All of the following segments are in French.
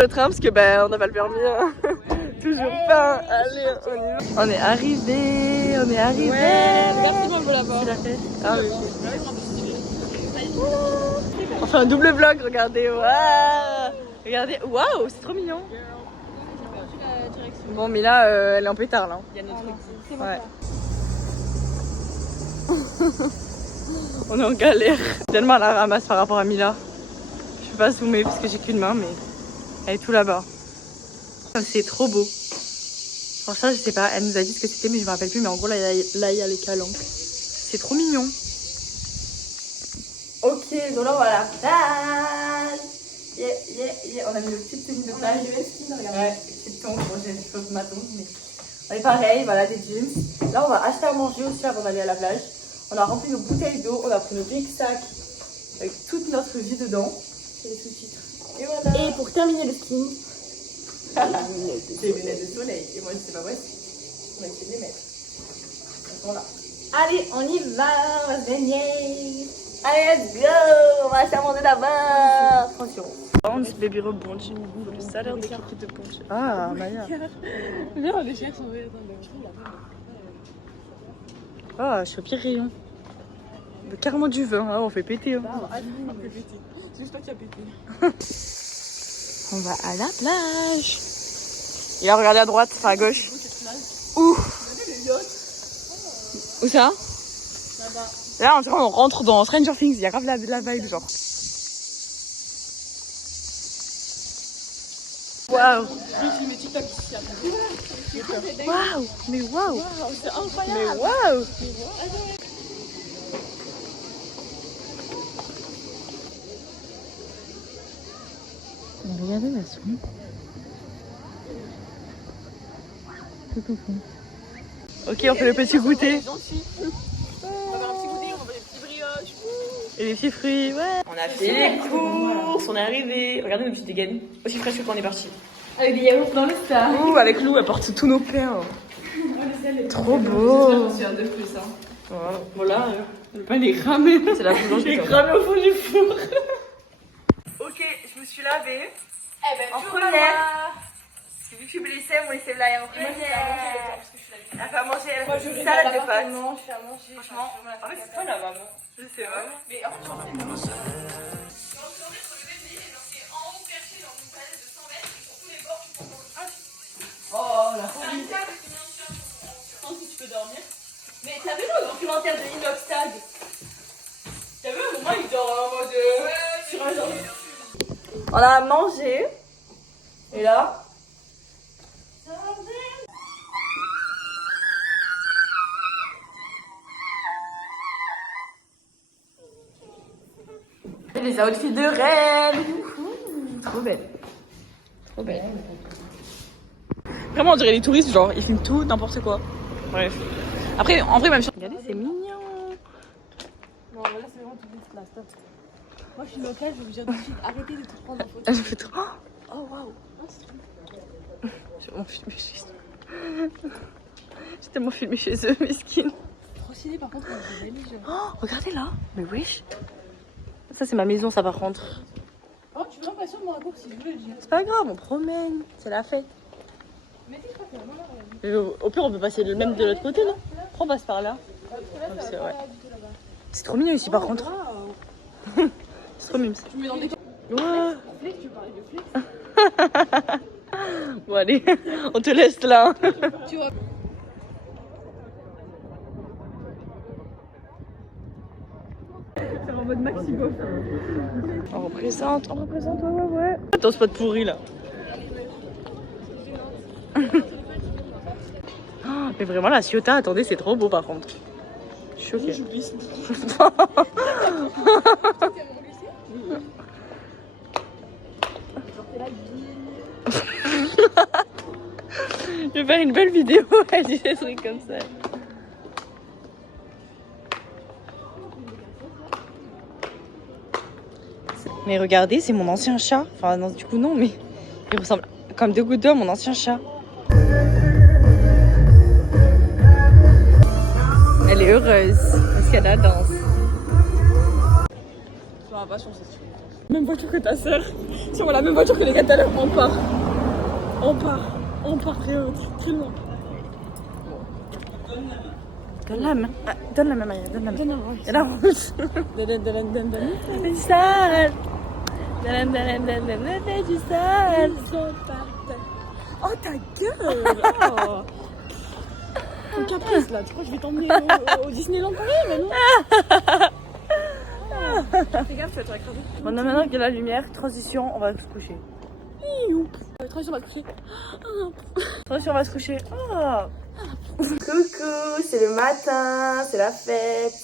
Le train parce que on n'a pas le permis. Hein. Toujours pas. Allez, on y va. On est arrivé. Ouais, regarde si on veut là-bas. Ah oui. On fait un double vlog, regardez. Waouh. Regardez, waouh, c'est trop mignon. Bon, mais là, elle est en pétard là. Il y a notre truc. Ouais. On est en galère. Tellement à la ramasse par rapport à Mila. Je peux pas zoomer parce que j'ai qu'une main, mais elle est tout là-bas. C'est trop beau. Alors ça, je sais pas, elle nous a dit ce que c'était, mais je me rappelle plus. Mais en gros, là, il y a les calanques. C'est trop mignon. Ok, donc là, on va à la plage. On a mis une petite tenue de plage. Ouais, petite tongue. Bon, j'ai chose ma tongue, mais on est pareil, voilà, des jeans. Là, on va acheter à manger aussi avant d'aller à la plage. On a rempli nos bouteilles d'eau, on a pris nos big sacs avec toute notre vie dedans. C'est les sous-titres. Et voilà. Et pour terminer le ski, des lunettes de soleil. Et moi, je sais pas où on va essayer de les mettre. Elles sont là. allez, on y va, on va se baigner. Allez, let's go. On va acheter à manger là-bas. Attention. On se baby rebondit. Ça a l'air des croquettes de ponche. Ah, Maya. Viens, les chiens sont là. Ah, je suis au pire rayon. Carrément du vin, hein, on fait péter. Hein. C'est juste toi qui as pété. On va à la plage. Et là, regardez à droite, enfin à gauche. Où ça? Là, on rentre dans Stranger Things. Il y a grave la vibe, genre. Waouh! Waouh! Mais waouh! C'est incroyable. Mais waouh! Regardez la soupe. Tout au fond. Ok, on fait le petit goûter. On va avoir un petit goûter, on va faire des petits brioches. Et les petits fruits, ouais. On a fait les courses, on est arrivé. Regardez nos petites dégaines. Aussi fraîches que quand on est parti. Avec des yaourts dans le star. Ouh, avec Lou, elle porte tous nos pains. Trop beau. Je suis un de plus. Hein. Voilà, le pain est cramé. C'est la boulangerie. Il est cramé au fond du four. Ok, je me suis lavée. Eh ben, En première. Vu que je suis blessée, moi, il s'est lavé en première. Elle fait à manger, elle fait une salade de pâtes. Je fais à manger. Franchement, en fait, c'est pas la maman. Je sais pas. Mais en fait, j'en fais une. Oh la folie. Je pense que tu peux dormir. Mais t'as vu le documentaire de Inox Tag? T'as vu à un moment il dort en mode sur un genre. On a mangé. Et là. Et les outfits de reine. Trop belle. Trop belle. Vraiment, on dirait les touristes, genre, ils filment tout, n'importe quoi. Bref. Après, en vrai, même sur. Regardez, c'est mignon. Non, là c'est vraiment tout vite là, stop. Moi je suis locale, je vais vous dire tout de suite, arrêtez de tout prendre en photo. Je fais trop. Oh waouh. J'ai tellement filmé chez eux. J'ai tellement filmé chez eux, mesquine. Trop stylé par contre, j'ai jamais vu. Oh, regardez là. Mais wesh. Ça, c'est ma maison, ça par contre. Oh, tu veux même pas sûr de me raconter si je veux le dire. C'est pas grave, on promène. C'est la fête. Mais tu crois qu'il y a vraiment là. Au pire, on peut passer le même de l'autre côté, non? On passe par là. C'est trop mignon ici, par contre. C'est trop mignon. Tu mets dans des Ouais. flex, tu veux parler de flex? Bon, allez, on te laisse là. Tu vois. C'est en mode maxi bof. On représente, ouais. Ton spot pourri là. Oh, mais vraiment la Ciotat, attendez, c'est trop beau par contre. Je suis choquée. Je vais faire une belle vidéo, elle dit des trucs comme ça. Mais regardez, c'est mon ancien chat. Enfin, non, du coup, non, mais il ressemble comme deux gouttes d'eau à mon ancien chat. Elle est heureuse parce qu'elle a la danse. va pas changer sur le temps. Même voiture que ta sœur. Si on a la même voiture que les gars tout à l'heure, on part. On part très haut, très loin. Donne la main. Ah, donne la main, Maya. Donne la main. Et la route. C'est sale. Du sale. Oh ta gueule. Oh. Ton caprice là, tu crois que je vais t'emmener au Disneyland Paris, mais non. Fais gaffe, tu vas te écraser. Bon, non, maintenant qu'il y a la lumière, transition, on va se coucher. Transition, on va te coucher. Transition, on va se coucher. Oh. Coucou, c'est le matin, c'est la fête.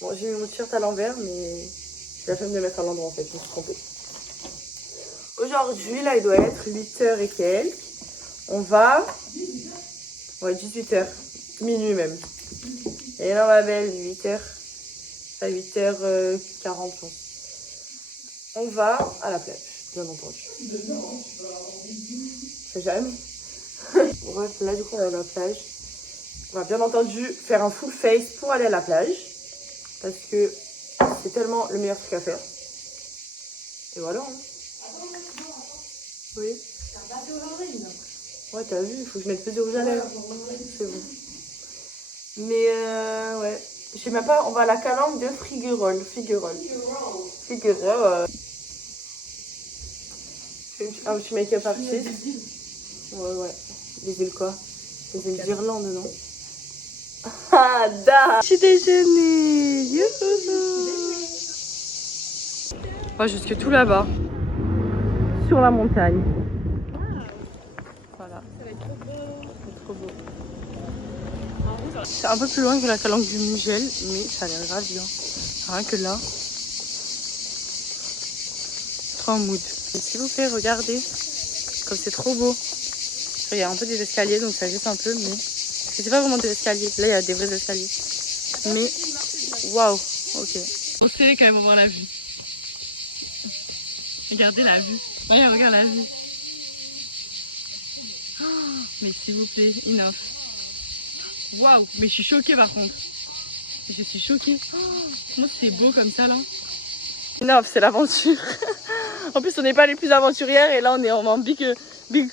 Bon, j'ai mis mon t-shirt à l'envers, mais j'ai la flemme de le mettre à l'endroit en fait, je me suis trompée. Aujourd'hui, là, il doit être 8h et quelques. On va... Ouais, 18h. Minuit même. Et là, ma belle, 8h. À 8h40. On va à la plage, bien entendu. Je sais jamais. Bref, là, du coup, on va à la plage. On va bien entendu faire un full face pour aller à la plage. Parce que c'est tellement le meilleur truc à faire. Et voilà. Hein. Oui. Ouais, t'as vu, il faut que je mette plus de rouge à lèvres. C'est bon. Mais ouais. Je sais même pas, on va à la calanque de Figuerolles. Figuerolles. Un petit make-up artiste. Ouais. Les îles quoi? Les îles d'Irlande, non? Ah, da! Petit déjeuner! Youhou! On va jusque tout là-bas. Sur la montagne. Voilà. Ça va être trop beau. C'est trop beau. C'est un peu plus loin que la calanque du Mugel, mais ça a l'air grave bien. Rien que là. Trop en mood. Et s'il vous plaît, regardez. Comme c'est trop beau. Il y a un peu des escaliers, donc ça glisse un peu, mais... C'est pas vraiment des escaliers. Là, il y a des vrais escaliers. Mais... Waouh. Ok. On se fait quand même voir la vue. Regardez la vue. Ouais, regarde la vue. Oh, mais s'il vous plaît, enough. Waouh, mais je suis choquée par contre. Je suis choquée. Oh, comment c'est beau comme ça là. Enough, c'est l'aventure. En plus, on n'est pas les plus aventurières et là, on est en big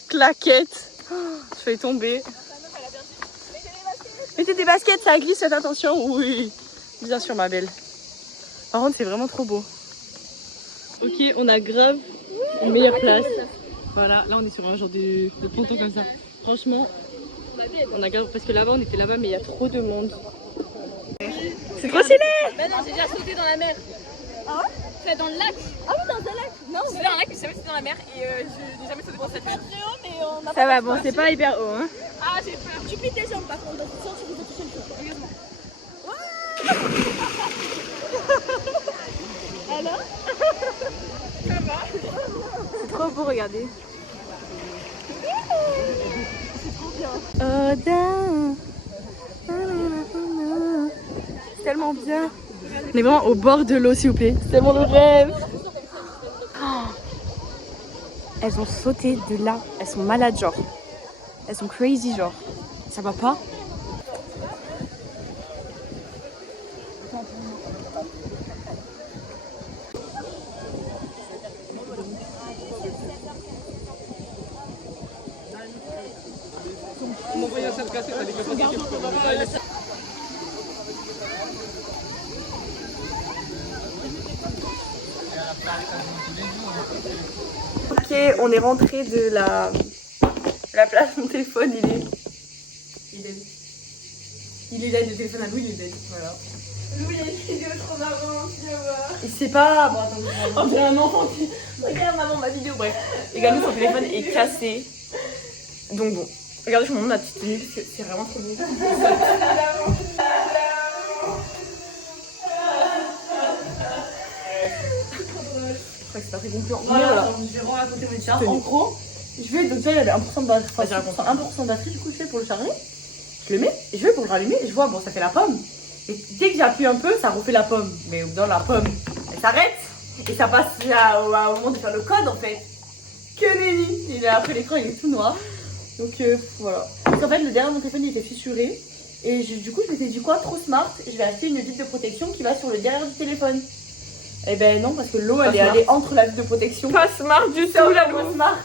claquette. Oh, je vais tomber. Mettez des baskets, ça glisse, faites attention. Oui, bien sûr, ma belle. Par contre, c'est vraiment trop beau. Ok, on a grave une meilleure place. Voilà, là, on est sur un genre de ponton comme ça. Franchement, on a grave, parce que là-bas, on était là-bas, mais il y a trop de monde. C'est trop stylé! Bah non, j'ai déjà sauté dans la mer. Ah ouais? Fait dans le lac. Ah oui, dans un lac? Non, c'est dans un lac, mais je savais que c'était dans la mer et je n'ai jamais sauté dans cette mer. Ça va, bon, c'est pas hyper haut, hein. Ah, j'ai peur. Tu plies tes jambes par contre, donc tu sens que tu peux toucher le feu. Sérieusement. Alors? Ça va? C'est trop beau, regardez. C'est trop bien. C'est tellement bien. On est vraiment au bord de l'eau, s'il vous plaît. C'est mon rêve. Oh. Elles ont sauté de là. Elles sont malades, genre. Elles sont crazy, genre. Ça va pas? Ok, on est rentré de la plage. Mon téléphone, il est dead. Le téléphone à Louis, il est dead. Voilà. Louis, il y a une vidéo trop marrante, tu vas voir. Il sait pas. Bon, attends. On dirait un enfant qui regarde maman ma vidéo. Bref, également son téléphone est cassé. Donc bon, regardez, je vous montre ma petite tenue parce que c'est vraiment trop beau. Je crois que c'est pas très concluant. Voilà, je vais vraiment raconter mon histoire. En gros, je vais, donc là il y avait 1% de batterie, enfin, 1% de batterie, du coup je fais pour le charger. Je le mets, et je vais pour le rallumer, et je vois, bon ça fait la pomme. Et dès que j'appuie un peu, ça refait la pomme. Mais dans la pomme, elle s'arrête, et ça passe au moment de faire le code en fait. Que nenni. Et après l'écran il est tout noir. Donc voilà. Parce qu'en fait le derrière de mon téléphone il était fissuré. Et du coup je m'étais dit quoi, trop smart, je vais acheter une vitre de protection qui va sur le derrière du téléphone. Eh ben non, parce que l'eau elle est smart. allée entre la vitre de protection. Pas smart du C'est tout, la vraiment smart.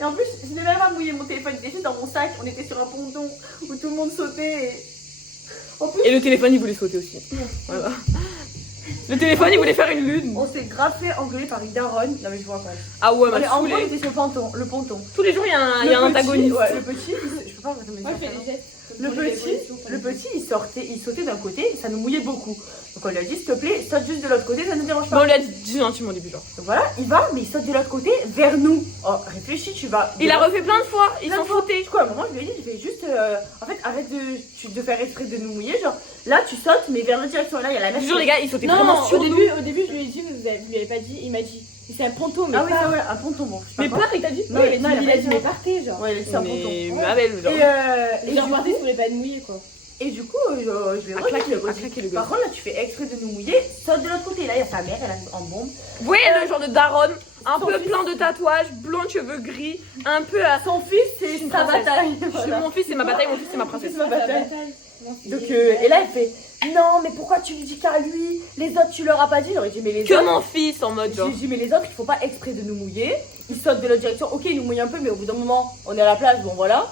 Et en plus, je n'ai même pas mouillé mon téléphone, il était juste dans mon sac. On était sur un ponton où tout le monde sautait. En plus, Et le téléphone, il voulait sauter aussi. Voilà. Le téléphone, il voulait faire une lune. on s'est grave fait engueuler par une daronne. Non mais je vous raconte. Ah ouais, En m'a gros, on saoulé. était sur le ponton. Tous les jours, il y a un petit, antagoniste. ouais, le petit, je peux pas regarder mes Moi, je enfants, fais non. des gestes. Le petit, il sautait d'un côté, ça nous mouillait beaucoup. Donc on lui a dit, s'il te plaît, saute juste de l'autre côté, ça ne nous dérange Mais pas. on l'a dit gentiment au début, genre. Donc voilà, il va, mais il saute de l'autre côté vers nous. Oh, réfléchis, tu vas. Il a refait plein de fois, il Plein s'en de fois. foutait. Du coup, à un moment, je lui ai dit, je vais juste. En fait, arrête de faire exprès de nous mouiller. Genre, là, tu sautes, mais vers notre direction. Là, il y a la mer. Toujours, les gars, il sautait Non, vraiment sur au nous. début, je lui ai dit, vous lui avez pas dit, il m'a dit, c'est un ponton, mais Ah oui, pas. ça, ouais, un ponton, bon. je sais pas Mais quoi. pas, il t'a dit. Non, Oui, non, il il a a pas dit, dit mais ça. partez, genre. Ouais, c'est un ponton. Mais ma belle, genre. Et genre, partez, vous voulez pas être mouillé, quoi. Et du coup, je vais À remettre claquer, le à claquer le Par gars. contre, là, tu fais exprès de nous mouiller, saute de l'autre côté. Là, il y a sa mère, elle a en bombe. Vous voyez le genre de daronne, un Son peu fils. plein de tatouages, blond, cheveux gris, un peu à. Son fils, c'est une sa princesse. bataille. Voilà. Mon fils, c'est ma bataille, mon fils, c'est ma princesse. C'est ma bataille. Donc, et là, elle fait non, mais pourquoi tu lui dis qu'à lui? Les autres, tu leur as pas dit? J'aurais dit, mais les Que autres. mon fils en mode genre. J'ai dit, mais les autres, il faut pas exprès de nous mouiller. Ils sautent de l'autre direction. Ok, ils nous mouillent un peu, mais au bout d'un moment, on est à la plage, bon voilà.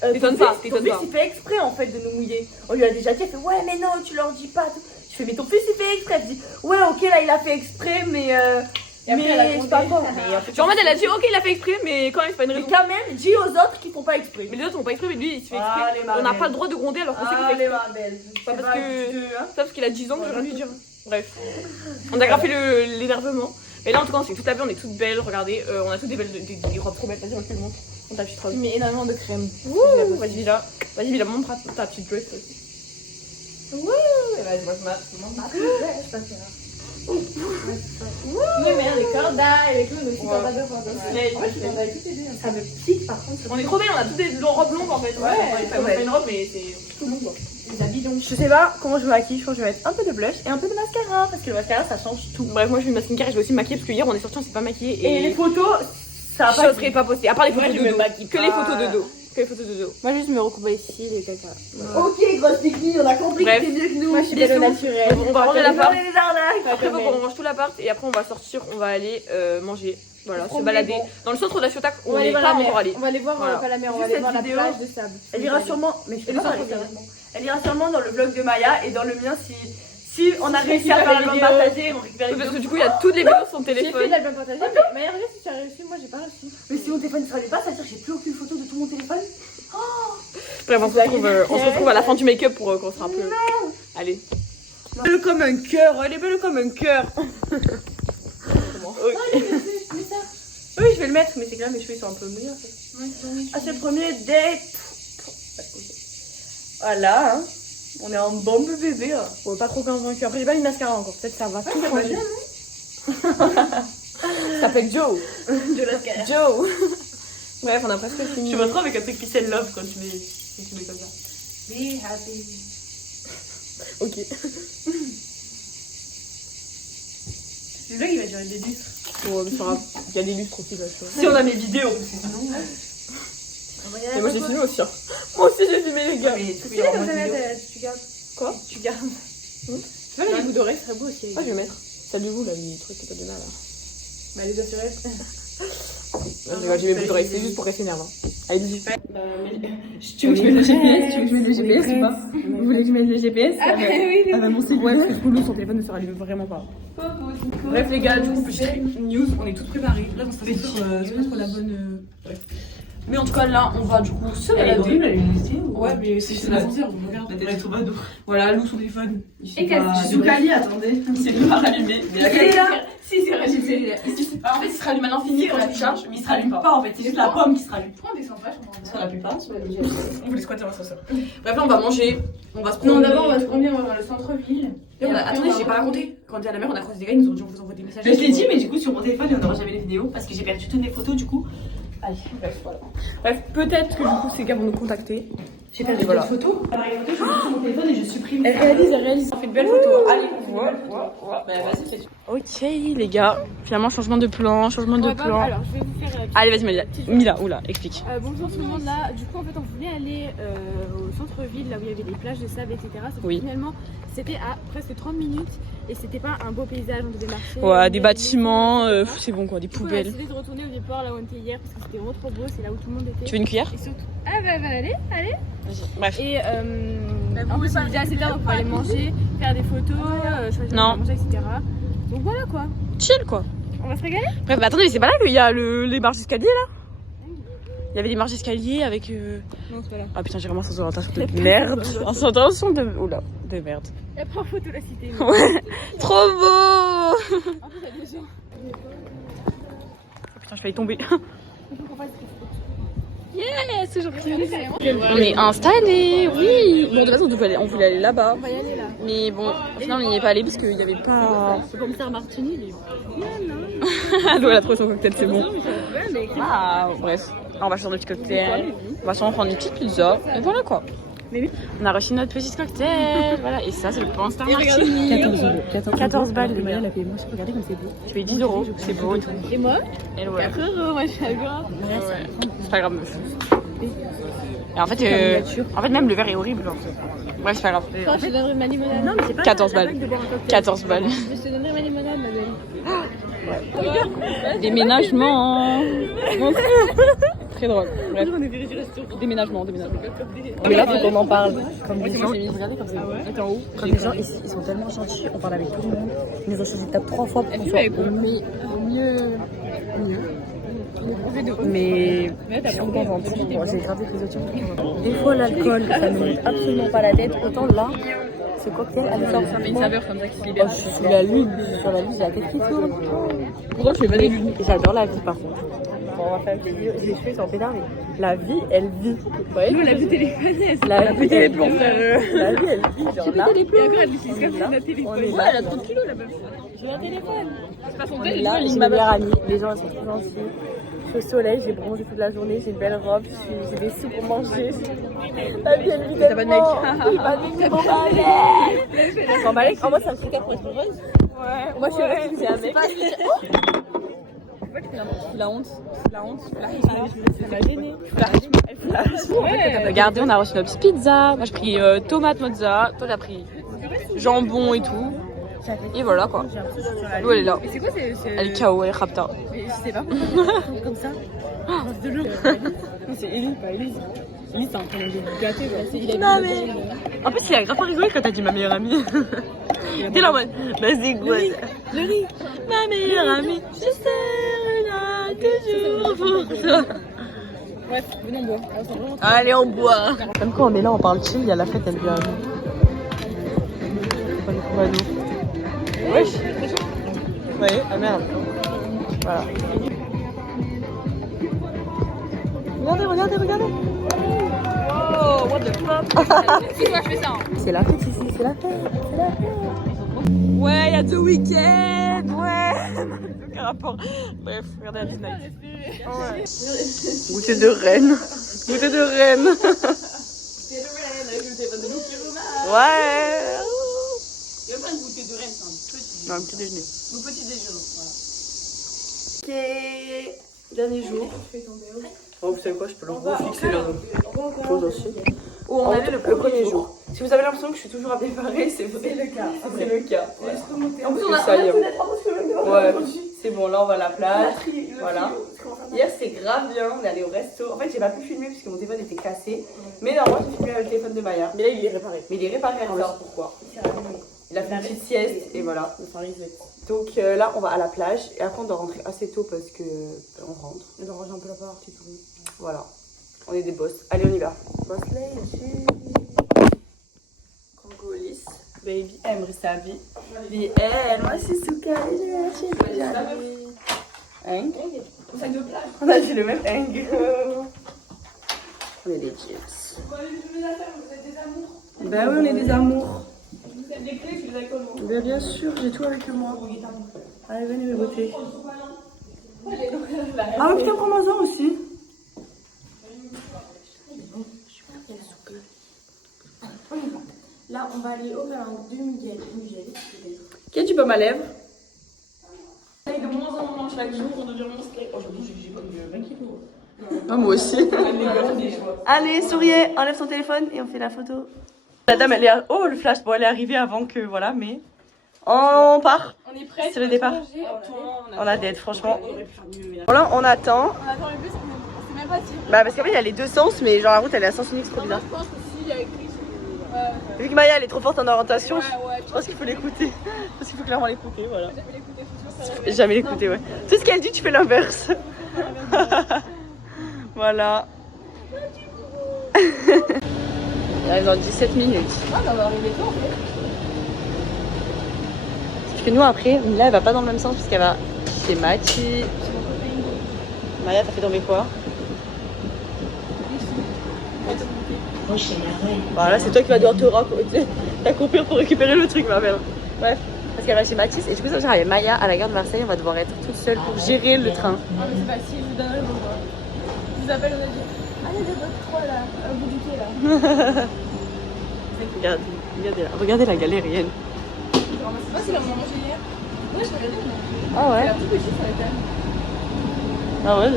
T'étonnes Ton pas, fils, t'étonnes ton fils, pas. il fait exprès en fait de nous mouiller. On lui a déjà dit, elle fait ouais, mais non, tu leur dis pas. Je fais, mais ton fils, il fait exprès. Elle dit, ouais, ok, là, il a fait exprès, mais. Et après, elle a je sais grondé. pas quoi. Mais en fait, Genre en mode, elle a dit, ok, il a fait exprès, mais quand même, c'est pas une mais raison. quand même, dis aux autres qu'ils font pas exprès. Mais les autres ont pas exprès, mais lui, il se fait Ah, exprès. les On n'a mamelles. pas le droit de gronder alors qu'on sait qu'il fait Ah, les exprès. mamelles. Pas C'est parce que- du deux, hein. Ça parce qu'il a 10 ans que je viens de lui dire. Bref. On a graffé l'énervement. Et là en tout cas on s'est tout tapé, on est toutes belles, regardez, on a toutes des robes trop belles, vas-y recule montre. On ta petite robe. Tu mets énormément de crème. Ouh, vas-y là. Vas-y Villa, montre ta petite dress aussi. Vas-y, montre ma petite dress. Oui, mais les cordes, et les clowns aussi, t'as pas de fois. Mais En fait, je t'en avais tout aidé. Ça me pique par contre. on est trop belles, on a toutes des robes longues en fait. Ouais, on a pas une robe mais c'est tout long quoi. Les habits donc. Je sais pas comment je me maquille, je pense que je vais mettre un peu de blush et un peu de mascara parce que le mascara ça change tout. Bref, moi je vais ma skincare et je vais aussi me maquiller parce que hier on est sortis, on s'est pas maquillé Et les photos, ça je va serais pas postée. À part les Moi, photos je de me dos. maquille Que les pas. photos de dos. Que les photos de dos. Moi, juste me recouper ici, les caca. Ok, grosse pique-nique, on a compris Bref. que t'es mieux que nous. Moi, je suis belle au Bisous. naturel. On va ranger l'appart. les arnaques. Après, faut qu'on range tout l'appart et après on va sortir, on va aller manger. Voilà, se Promener, balader. bon. Dans le centre de la Ciotat, On on va aller est voir pas la mer. encore allé. On va aller voir Voilà. pas la mer, on Juste va aller cette voir la vidéo, plage de sable. Elle ira sûrement, mais je peux Et le pas centre parler de sérieusement. Elle ira sûrement dans le vlog de Maya et dans le mien si on a réussi à récupère faire les l'album vidéos. partagé, on récupère les Oui, parce que vidéos. du coup, il y a toutes les vidéos sur son J'ai fait téléphone. l'album partagé, mais regarde si tu as reçu, moi j'ai pas reçu. Mais si mon téléphone ne sera pas, ça veut dire que j'ai plus aucune photo de tout mon téléphone. Bref, on se retrouve à la fin du make-up pour qu'on se rappelle. Allez. Belle comme un cœur, elle est belle comme un cœur. Oui, je vais le mettre, mais c'est que là mes cheveux ils sont un peu mouillés en fait. Ah, c'est le premier date. Voilà, hein. On est en bombe bébé. Hein. Ouais, pas trop convaincu. Après, j'ai pas mis de mascara encore. Peut-être ça va tout ça va changer. bien, Ça s'appelle Joe. De la carrière. Joe. Bref, on a presque fini. Je me retrouve avec un truc Peace and Love quand tu mets comme ça. Be happy. Ok. Le vlog il va durer des lustres. Bon, mais c'est pas grave. Il y a des lustres aussi, là, tu vois. Si on a mes vidéos, parce que sinon. Et moi, j'ai filmé aussi. Hein. Moi aussi, j'ai filmé, les gars. Mais tu Tu peux sais, y avoir comme moins ça, de vidéos. tu gardes. Quoi Tu gardes. Tu vois, les bouts d'oreilles, ce serait beau aussi. Ah, je vais mettre. Salut vous, là, les trucs que t'as du mal, là. Bah, les assurer. J'ai mes bouts d'oreilles, c'est juste pour rester énervant. Allez, bisous. Tu veux que je mette le GPS? Tu veux que je mette le GPS ou pas? Vous voulez que je mette le GPS? Ah, oui, Ah bah mon cellulaire. Ouais, parce que Spoulou, son téléphone ne se rallume vraiment pas. Bref les gars, du coup je fais une news, on est toutes préparées. Là on se fait sur c'est pas trop la bonne. Bref. Mais en tout cas là on va du coup se balader. Ouais mais c'est juste la sortir, on regarde. La télé est trop bonne. Voilà, Lou son téléphone. Et qu'est-ce Zoukali, attendez. C'est pas rallumé. Il est là. Si c'est rallumé. En fait il se rallume à l'infini quand tu charges, mais il se rallume pas en fait, c'est juste la pomme qui se rallume. Pourquoi on descend pas, je comprends Parce qu'on appuie pas sur la on voulait squatter dans l'ascenseur. Bref là on va manger, on va se Non, promener. d'abord, on va se promener dans le centre-ville. Et on a- attendez, j'ai pas raconté. Quand on est à la mer, on a croisé des gars, ils nous ont dit on vous envoie des messages. Mais je l'ai dit, mais du coup, sur mon téléphone, il n'y en aura jamais les vidéos parce que j'ai perdu toutes mes photos du coup. Allez, bref, voilà. Bref, peut-être que du coup, ces gars vont nous contacter. J'ai perdu Voilà. des photos. Appareil photo, je mets sur mon téléphone et je supprime. Elle réalise. On fait de belles photos. Allez, on fait de belles photos. Ok les gars, finalement changement de plan. Alors, je vais vous faire. Allez vas-y Mila, oula, explique. Bonjour tout le monde, là, du coup en fait on voulait aller au centre-ville, là où il y avait des plages de sable, etc. Sauf que finalement c'était à presque 30 minutes et c'était pas un beau paysage, on devait marcher. Ouais, des bâtiments, c'est bon quoi, des Du coup, poubelles. on a décidé de retourner au départ là où on était hier parce que c'était vraiment trop beau, c'est là où tout le monde était. Tu veux une cuillère? Et surtout... Ah bah allez. Bref. Et en plus il faisait assez tard donc on pouvait aller manger, faire des photos, choisir à manger, etc. Donc voilà quoi. Chill quoi. On va se régaler. Bref, bah attendez, mais c'est pas là qu'il y a les marches d'escalier là? Il y avait des marches d'escalier avec. Non, c'est pas là. Ah putain, j'ai vraiment sans orientation de merde. Sans orientation de. Oula, de merde. Et après en photo la cité. Ouais, trop beau! En plus il y a des gens. Oh putain, je failli tomber. Yes, c'est gentil. On est installés, oui! Bon, de toute façon, on voulait aller là-bas. On va y aller là. Mais bon, au final, on n'y est pas allé parce qu'il n'y avait pas. C'est comme faire Martini, mais. Elle a trouvé son cocktail, c'est bon. Ouais, mais Ah, bref. On va changer de petit cocktail. On va sûrement prendre une petite pizza. Et voilà quoi. On a reçu notre petit cocktail. Voilà. Et ça, c'est le point Star Martini. 14 balles. Les gars. Regardez comme c'est beau. Je paye 10 €. C'est beau et tout. Et moi Et ouais. 4 €, moi je suis à gras. Ouais. C'est pas grave, meuf. Et en fait, même le verre est horrible. Genre. Bref, c'est pas grave. Toi, je te donnerai ma limonade. Non, mais c'est pas 14 la balles. blague de boire un cocktail. 14 balles. Je te donnerai ma limonade, ma belle. Déménagement. Très drôle. Bref. Déménagement. Mais là, faut qu'on en parle. Comme Ouais, les c'est gens, bon, c'est mis. Regardez comme c'est en haut. comme les gens ici, ils sont tellement gentils. On parle avec tout le monde. Ils nous ont choisi de tape 3 fois pour qu'on soit au mieux. Mais je suis contente. Bon, j'ai grave des résolutions. Des fois, l'alcool, ça ne monte absolument pas la tête. Autant là, ce cocktail, elle sort. Ça fait une saveur comme ça qui se libère. Oh, je suis sur la lune. Sur la lune, j'ai la tête qui tourne. Pourquoi je fais pas des lunes? J'adore la vie par contre. Bon, on va faire des vidéos. Les cheveux sont pétards, mais la vie, elle vit. Ouais. Nous, on a vu téléphoner. La vie, elle vit. La vie, elle vit. Genre là, Et après, elle utilise comme ça notre téléphone. on est Ouais, là. elle a 30 kilos la meuf. J'ai un téléphone. C'est pas son On est tel, là, je j'ai vois, ma meilleure amie. Les gens, ils sont trop gentils. Je suis au soleil, j'ai bronzé toute la journée, j'ai une belle robe, j'ai des sous pour manger. La vie, elle vit tellement. T'as pas de mec. J'ai pas de mec, c'est mon mec. Mon mec, en moi, c'est un critère pour être heureuse. Ouais. Moi, je suis heureuse, j'ai un mec. La honte. Ça m'a gênée. Regardez, on a reçu notre petite pizza. Moi, j'ai pris tomate mozza. Toi, t'as pris jambon et tout. Et voilà quoi. L'eau, elle est là. Mais c'est quoi Elle est KO, elle est rapta. Mais je sais pas pourquoi comme ça. De l'eau. C'est Elise, pas Elise. Elise, c'est un peu gâté. Non, mais. En plus, il a grave pas rigolé quand t'as dit ma meilleure amie. T'es là en mode, bah c'est quoi ça? Le riz. Ma meilleure amie, je serai là toujours pour toi. Bref, venez on boit. Allez, on boit. Même quand on est là, on parle chill, il y a la fête, elle vient à nous. Pas du tout à nous. Wesh. Ouais, ah merde. Voilà. Regardez. Oh, what the fuck. Si, moi je fais ça. C'est la fête ici, c'est la fête. Ouais, y'a The Weeknd. Ouais. Aucun rapport. Bref, regardez la Disney. Ouais. Goûter de reine. Ouais. Il y a pas une bouteille de reine, c'est un petit. Non, un petit déjeuner. Nos petits déjeuners, voilà. Ok. Dernier jour. Oh, vous savez quoi, je peux le refixer le pause aussi. Où on allait le premier jour. Si vous avez l'impression que je suis toujours à préparer, c'est vrai. C'est le cas. C'est le cas. En plus, on a ça y est. Ouais, c'est bon, là on va à la plage. Voilà. Hier c'était grave bien, on est allé au resto. En fait, j'ai pas pu filmer parce que mon téléphone était cassé. Mais normalement, j'ai filmé avec le téléphone de Maya. Mais là, il est réparé. Mais il est réparé alors. Pourquoi? Il a fait une petite sieste et voilà. Donc là, on va à la plage et après, on doit rentrer assez tôt parce que on rentre. On doit ranger un peu la partie tout. Voilà. On est des boss. Allez, on y va. Boss lady. Congolis. Baby M, Risavi. BL, moi c'est Souka. Hang. On a dit le même hang. On est des chips. Ben oui, on est des amours. Ben bien sûr, j'ai tout avec moi. Allez, venez mes beautés. Ah oui, putain, prends-moi ça aussi. Là, on va aller au calanque de Miguel. Qui a du baume à lèvres? De moins en moins chaque jour, on devient monstrueux. Aujourd'hui, j'ai comme 20 kilos. Ah, moi aussi. Allez, souriez, enlève ton téléphone et on fait la photo. La dame, elle est... Oh, le flash, bon, elle est arrivée avant que... Voilà, mais... On part. On est prêts. C'est le départ. On a d'aide, franchement. Voilà, on attend. On attend le bus, on sait même pas si. Bah, parce qu'en fait, il y a les deux sens, mais genre la route, elle est à sens unique, c'est trop bizarre. Je pense que s'il y a écrit, c'est. Vu que Maya, elle est trop forte en orientation, Ouais, je pense qu'il faut l'écouter. Je pense qu'il faut clairement l'écouter, voilà. Jamais l'écouter, c'est sûr. Jamais l'écouter, ouais. Tout ce qu'elle dit, tu fais l'inverse. Voilà. Il arrive dans 17 minutes. Ah, ça va arriver tôt, en fait. Sauf que nous, après, Mila, elle va pas dans le même sens parce qu'elle va chez Mathis. Maya, t'as fait tomber quoi? Voilà, c'est toi qui vas devoir t'accroupir pour récupérer le truc, ma belle. Bref, parce qu'elle va chez Mathis et du coup, ça veut dire avec Maya à la gare de Marseille, on va devoir être toute seule pour gérer le train. Ah, mais c'est facile, je vous donnerai mon nom. Je vous appelle, on a dit. Allez, de votre 3 là, au bout du quai là. Regardez la galérienne. Je sais pas si la maman mangé hier. Ouais, je l'avais dit, mais. Ah ouais? C'est la toute petite, ça va être. Ah ouais?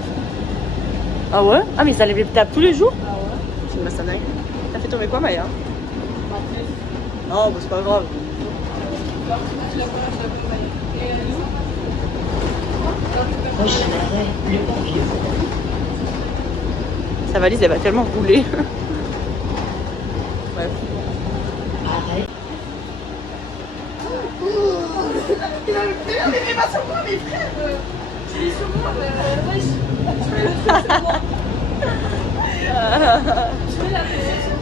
Ah ouais? Ah mais ça les tape tous les jours? Ah ouais? C'est une masse à dingue. T'as fait tomber quoi, Maya? Non, bah c'est pas grave. Sa valise, elle va tellement rouler. Bref. Mais pas sur moi, mes frères. Tu es sur moi, mais wesh. Tu mets le truc sur moi. Tu mets la pression.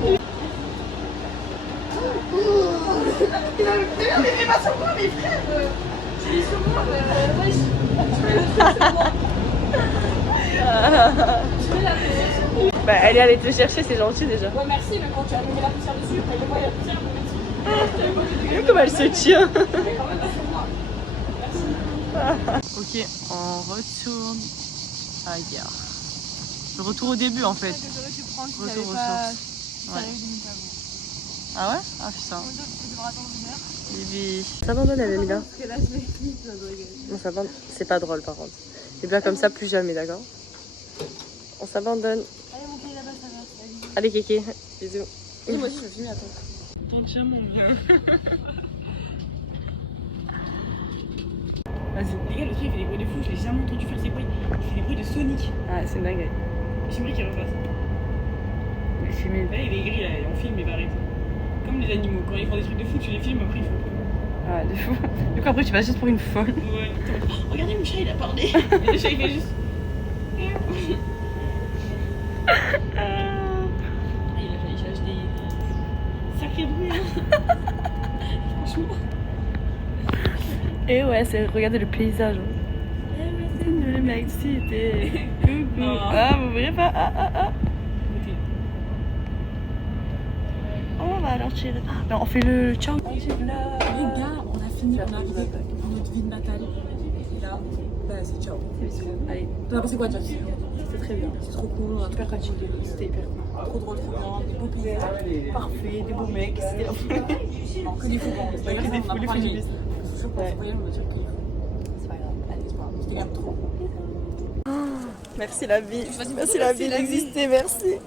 Mais pas sur moi, mes frères. Tu es sur moi, mais wesh. Tu mets le truc sur moi. Tu mets la pression. Bah, elle est allée te chercher, c'est gentil déjà. Ouais, merci, mais quand tu as mis la poussière dessus, elle voit la poussière, Regarde comme elle se tient. Ok, on retourne à la gare. Le retour au début en fait. Retour aux sources. Ouais. Ah ouais? Ah putain. Bibi. Ça abandonne, elle est là. Non, ça abandonne. C'est pas drôle par contre. Les blagues comme ça, plus jamais, d'accord? On s'abandonne. Allez, montez là-bas, ça va. Allez, Kéké. Bisous. Et moi aussi, je veux filmer, attends. Ton chien, mon bien. Vas-y. Les gars, le truc il fait des bruits de fou, je l'ai jamais entendu faire ces bruits. Il fait des bruits de Sonic. Ah, c'est dingue. J'aimerais qu'il refasse. Il est filmé. Là, il est gris, là, et on filme, il va arrêter. Comme les animaux, quand ils font des trucs de fou, tu les filmes, après ils font plus. Ah, de fou. Du coup, après, tu vas juste pour une folle. Ouais, attends. Regardez, mon chat, il a parlé. Et le chat, il fait juste. Il a fait des sacrés bruits. Hein. Franchement. Et ouais, c'est regardez le paysage. Le Mexique. Coucou. Ah, vous voyez pas? On va alors tirer. Non, on fait le ciao. Les gars, on a fini, on est arrivé dans notre ville natale. Et là, bah c'est ciao. Allez. T'as pensé quoi, Jack? C'est très bien. C'est trop cool, on a super fatigué. C'était hyper cool. Trop drôle, trop bien, des beaux paysages. Parfait, des beaux mecs. C'était la folie. Non, que des fous, on Ouais, que des fous, les fous du bus. Je pense qu'on voyage, on va dire qu'il faut. C'est pas grave, allez, c'est pas grave. Parce qu'il aime trop. Merci la vie. Merci la vie d'exister, merci.